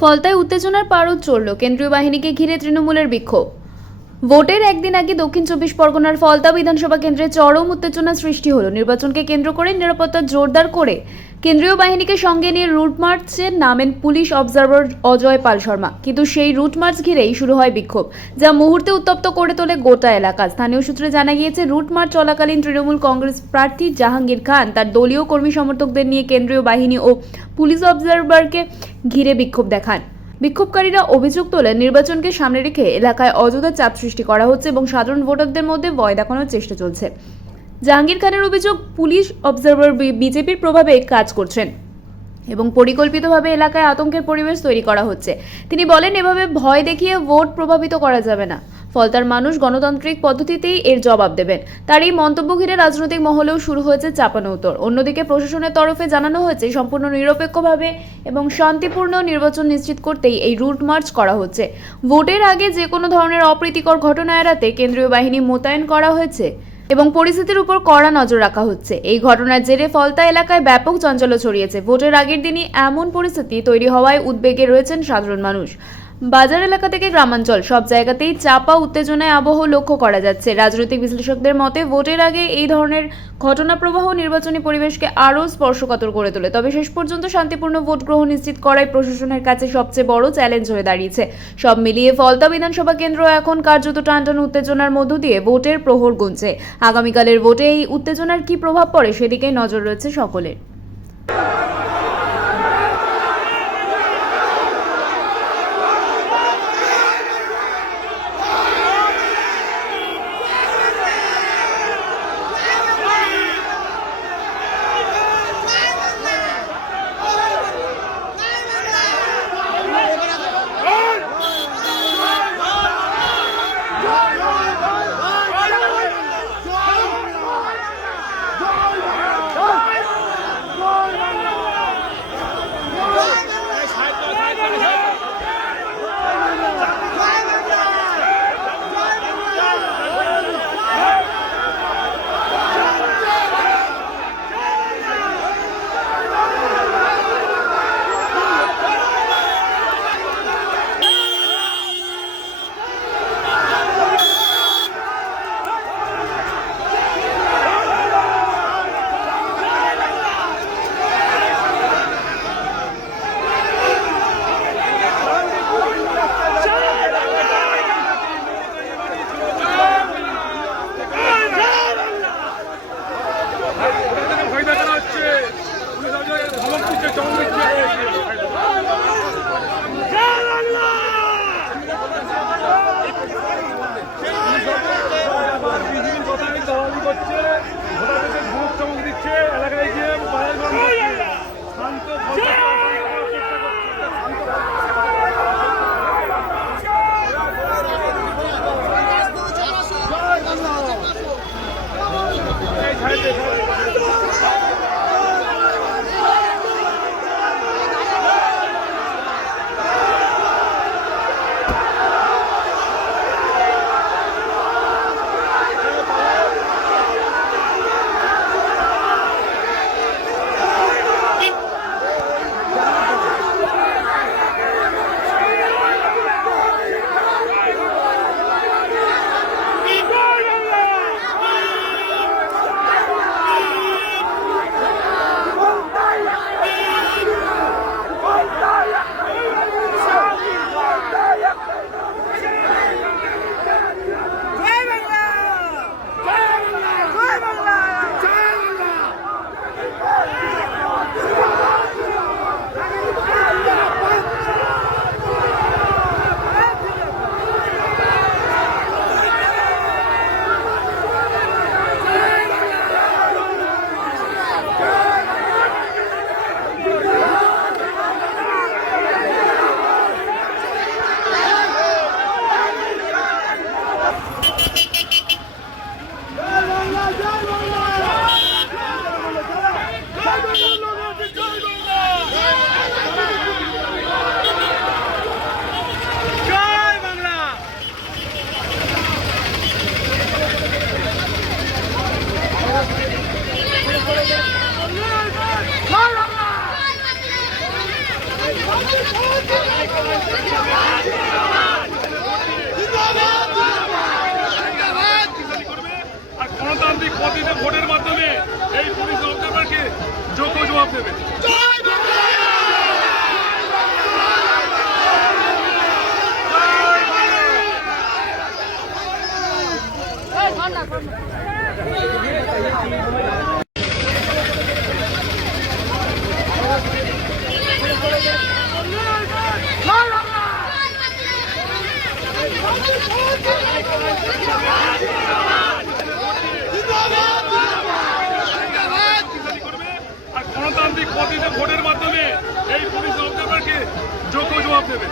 ফলতায় উত্তেজনার পারদ চড়ল, কেন্দ্রীয় বাহিনীকে ঘিরে তৃণমূলের বিক্ষোভ। ভোটের একদিন আগে দক্ষিণ চব্বিশ পরগনার ফলতা বিধানসভা কেন্দ্রে চরম উত্তেজনা সৃষ্টি হলো। নির্বাচনকে কেন্দ্র করে নিরাপত্তা জোরদার করে কেন্দ্রীয় বাহিনীকে সঙ্গে নিয়ে রুট মার্চে নামেন পুলিশ অবজারভার অজয় পাল শর্মা। কিন্তু সেই রুট মার্চ ঘিরেই শুরু হয় বিক্ষোভ, যা মুহূর্তে উত্তপ্ত করে তোলে গোটা এলাকা। স্থানীয় সূত্রে জানা গিয়েছে, রুট মার্চ চলাকালীন তৃণমূল কংগ্রেস প্রার্থী জাহাঙ্গীর খান তার দলীয় কর্মী সমর্থকদের নিয়ে কেন্দ্রীয় বাহিনী ও পুলিশ অবজারভারকে ঘিরে বিক্ষোভ দেখান। বিক্ষোভকারীরা অভিযোগ তোলেন, নির্বাচনকে সামনে রেখে এলাকায় অযথা চাপ সৃষ্টি করা হচ্ছে এবং সাধারণ ভোটারদের মধ্যে ভয় দেখানোর চেষ্টা চলছে। জাহাঙ্গীর খানের অভিযোগ, পুলিশ অবজারভার বিজেপির প্রভাবে কাজ করছেন এবং পরিকল্পিতভাবে এলাকায় আতঙ্কের পরিবেশ তৈরি করা হচ্ছে। তিনি বলেন, এভাবে ভয় দেখিয়ে ভোট প্রভাবিত করা যাবে না। ফলতার মানুষ গণতান্ত্রিক পদ্ধতিতেই এর জবাব দেবেন। তার এই মন্তব্য ঘিরে রাজনৈতিক মহলেও শুরু হয়েছে চাপানোউতর। অন্যদিকে প্রশাসনের তরফে জানানো হয়েছে, সম্পূর্ণ নিরপেক্ষভাবে এবং শান্তিপূর্ণ নির্বাচন নিশ্চিত করতেই এই রুট মার্চ করা হচ্ছে। ভোটের আগে যে কোনো ধরনের অপ্রীতিকর ঘটনা এড়াতে কেন্দ্রীয় বাহিনী মোতায়েন করা হয়েছে এবং পরিস্থিতির উপর কড়া নজর রাখা হচ্ছে। এই ঘটনার জেরে ফলতা এলাকায় ব্যাপক চাঞ্চল্য ছড়িয়েছে। ভোটের আগের দিনই এমন পরিস্থিতি তৈরি হওয়ায় উদ্বেগে রয়েছেন সাধারণ মানুষ। বাজার এলাকা থেকে গ্রামাঞ্চল সব জায়গাতেই চাপা উত্তেজনায় আবহ লক্ষ্য করা যাচ্ছে। রাজনৈতিক বিশ্লেষকদের মতে, ভোটের আগে এই ধরনের ঘটনা প্রবাহ নির্বাচনী পরিবেশকে আরও স্পর্শকাতর করে তোলে। তবে শেষ পর্যন্ত শান্তিপূর্ণ ভোট গ্রহণ নিশ্চিত করাই প্রশাসনের কাছে সবচেয়ে বড় চ্যালেঞ্জ হয়ে দাঁড়িয়েছে। সব মিলিয়ে ফলতা বিধানসভা কেন্দ্র এখন কার্যত টানটান উত্তেজনার মধ্য দিয়ে ভোটের প্রহর গুনছে। আগামীকালের ভোটে এই উত্তেজনার কী প্রভাব পড়ে সেদিকেই নজর রয়েছে সকলের। ভোটের মাধ্যমে এই পুলিশ অফিসারকে যোগ্য জবাব দেবে।